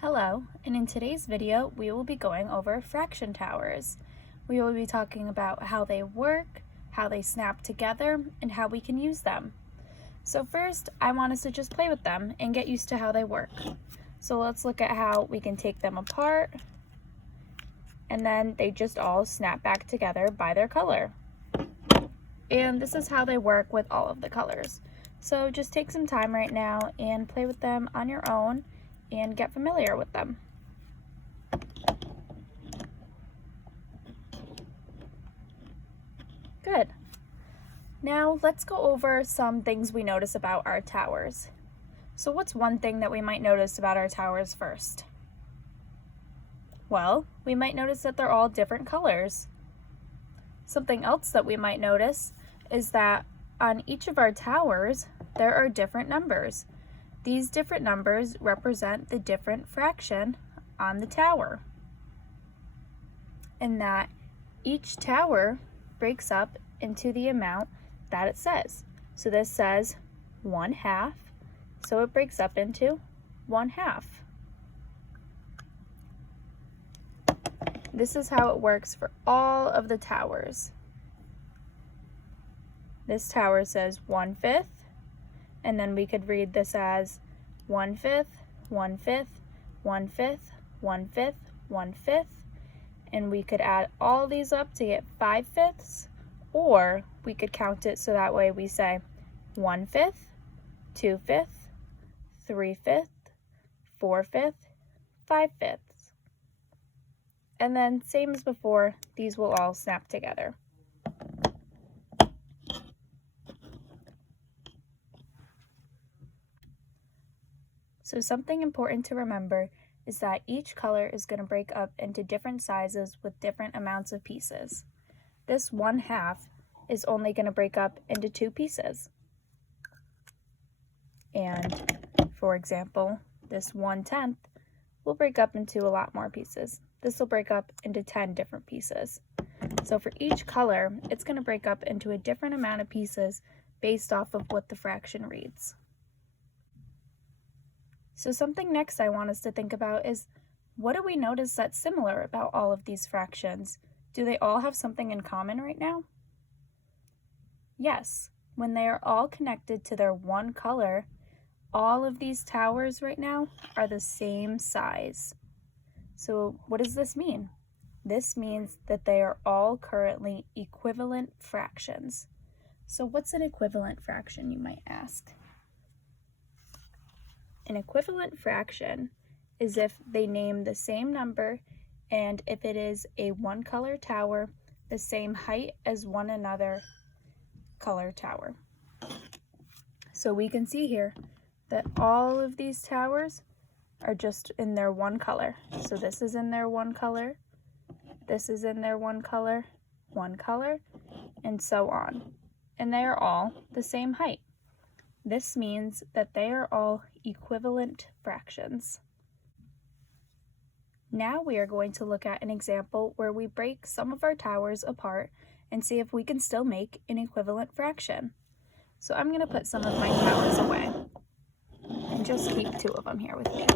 Hello, and in today's video we will be going over fraction towers. We will be talking about how they work, how they snap together, and how we can use them. So first, I want us to just play with them and get used to how they work. So let's look at how we can take them apart, and then they just all snap back together by their color. And this is how they work with all of the colors. So just take some time right now and play with them on your own and get familiar with them. Good. Now let's go over some things we notice about our towers. So what's one thing that we might notice about our towers first? Well, we might notice that they're all different colors. Something else that we might notice is that on each of our towers, there are different numbers. These different numbers represent the different fraction on the tower, and that each tower breaks up into the amount that it says. So this says 1/2, so it breaks up into 1/2. This is how it works for all of the towers. This tower says 1/5, and then we could read this as 1/5, 1/5, 1/5, 1/5, 1/5, and we could add all these up to get 5/5, or we could count it so that way we say 1/5, 2/5, 3/5, 4/5, 5/5. And then same as before, these will all snap together. So something important to remember is that each color is going to break up into different sizes with different amounts of pieces. This 1/2 is only going to break up into 2 pieces. And for example, this 1/10 will break up into a lot more pieces. This will break up into 10 different pieces. So for each color, it's going to break up into a different amount of pieces based off of what the fraction reads. So something next I want us to think about is, what do we notice that's similar about all of these fractions? Do they all have something in common right now? Yes, when they are all connected to their one color, all of these towers right now are the same size. So what does this mean? This means that they are all currently equivalent fractions. So what's an equivalent fraction, you might ask? An equivalent fraction is if they name the same number and if it is a one color tower, the same height as one another color tower. So we can see here that all of these towers are just in their one color. So this is in their one color, this is in their one color, and so on. And they are all the same height. This means that they are all equivalent fractions. Now we are going to look at an example where we break some of our towers apart and see if we can still make an equivalent fraction. So I'm going to put some of my towers away and just keep 2 of them here with me.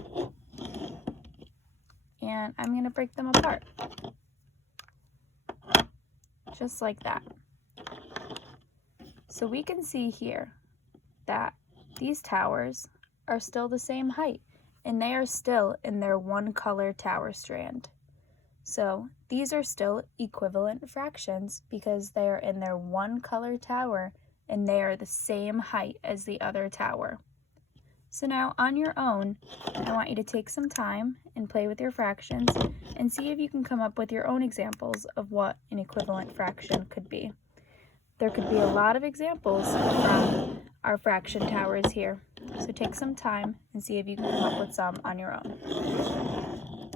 And I'm going to break them apart, just like that. So we can see here that these towers are still the same height, and they are still in their one color tower strand. So these are still equivalent fractions because they are in their one color tower and they are the same height as the other tower. So now on your own, I want you to take some time and play with your fractions and see if you can come up with your own examples of what an equivalent fraction could be. There could be a lot of examples from our fraction towers here. So take some time and see if you can come up with some on your own.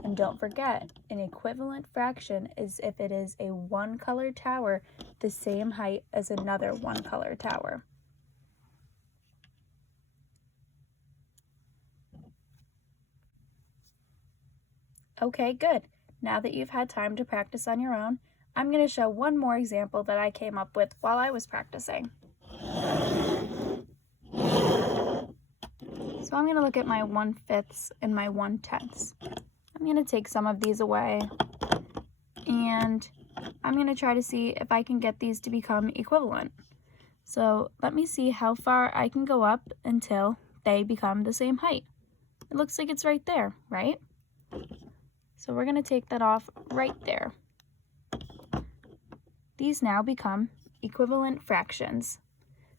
And don't forget, an equivalent fraction is if it is a one color tower the same height as another one color tower. Okay, good. Now that you've had time to practice on your own, I'm going to show one more example that I came up with while I was practicing. So I'm going to look at my 1/5 and my 1/10. I'm going to take some of these away, and I'm going to try to see if I can get these to become equivalent. So let me see how far I can go up until they become the same height. It looks like it's right there, right? So we're going to take that off right there. These now become equivalent fractions.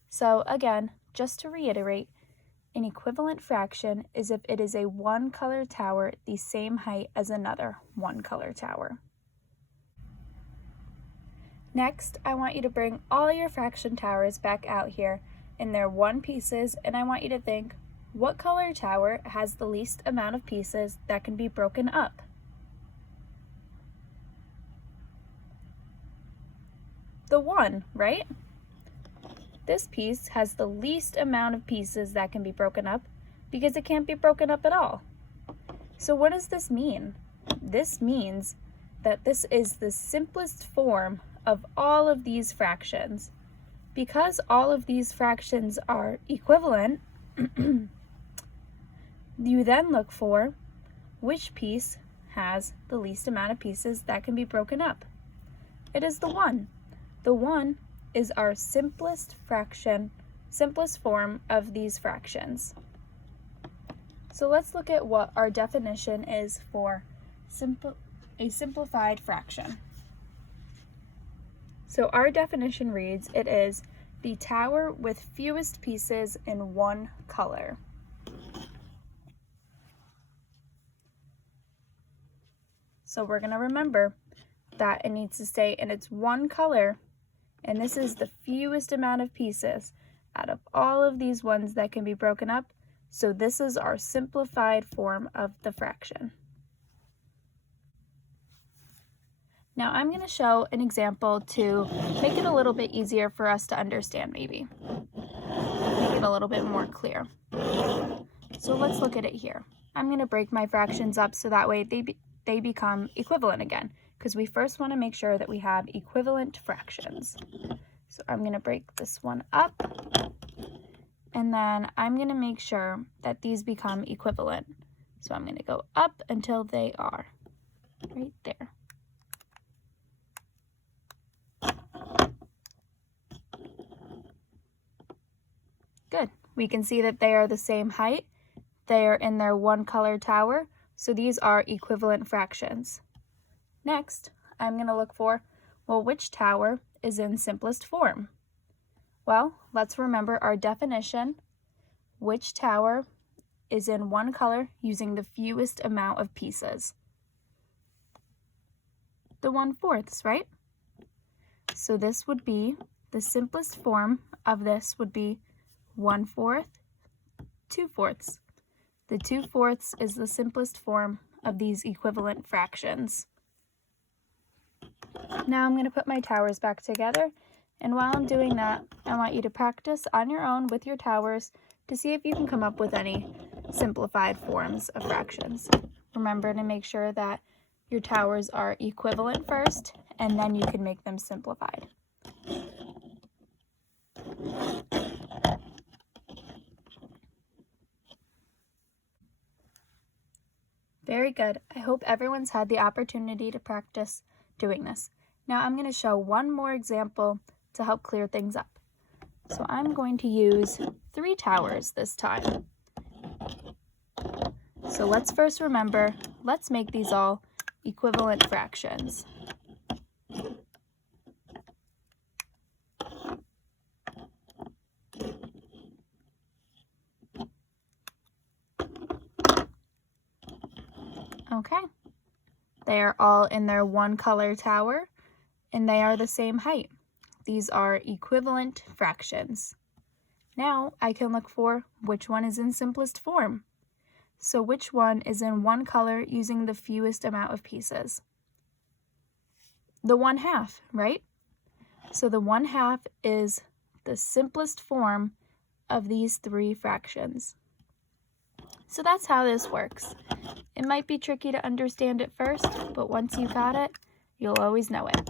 So again, just to reiterate, an equivalent fraction is if it is a one-color tower the same height as another one-color tower. Next, I want you to bring all your fraction towers back out here in their one pieces, and I want you to think, what color tower has the least amount of pieces that can be broken up? The 1, right? This piece has the least amount of pieces that can be broken up because it can't be broken up at all. So what does this mean? This means that this is the simplest form of all of these fractions. Because all of these fractions are equivalent, you then look for which piece has the least amount of pieces that can be broken up. It is the 1. The 1 is our simplest form of these fractions. So let's look at what our definition is for a simplified fraction. So our definition reads, it is the tower with fewest pieces in one color. So we're going to remember that it needs to stay in its one color, and this is the fewest amount of pieces out of all of these ones that can be broken up. So this is our simplified form of the fraction. Now I'm going to show an example to make it a little bit easier for us to understand, maybe. Make it a little bit more clear. So let's look at it here. I'm going to break my fractions up so that way they become equivalent again, because we first want to make sure that we have equivalent fractions. So I'm going to break this one up, and then I'm going to make sure that these become equivalent. So I'm going to go up until they are right there. Good. We can see that they are the same height. They are in their one color tower, so these are equivalent fractions. Next, I'm going to look for, well, which tower is in simplest form? Well, let's remember our definition. Which tower is in one color using the fewest amount of pieces? The 1/4, right? So this would be, the simplest form of this would be 1/4, 2/4. The 2/4 is the simplest form of these equivalent fractions. Now I'm going to put my towers back together, and while I'm doing that, I want you to practice on your own with your towers to see if you can come up with any simplified forms of fractions. Remember to make sure that your towers are equivalent first, and then you can make them simplified. Very good. I hope everyone's had the opportunity to practice doing this. Now I'm going to show one more example to help clear things up. So I'm going to use 3 towers this time. So let's first remember, let's make these all equivalent fractions. Okay, they are all in their one color tower, and they are the same height. These are equivalent fractions. Now I can look for which one is in simplest form. So which one is in one color using the fewest amount of pieces? The 1/2, right? So the 1/2 is the simplest form of these 3 fractions. So that's how this works. It might be tricky to understand at first, but once you got it, you'll always know it.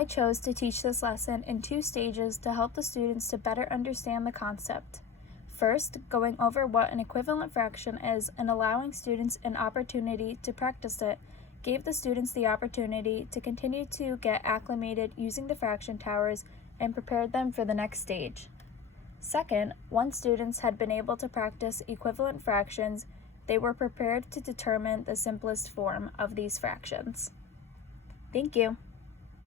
I chose to teach this lesson in 2 stages to help the students to better understand the concept. First, going over what an equivalent fraction is and allowing students an opportunity to practice it gave the students the opportunity to continue to get acclimated using the fraction towers and prepared them for the next stage. Second, once students had been able to practice equivalent fractions, they were prepared to determine the simplest form of these fractions. Thank you.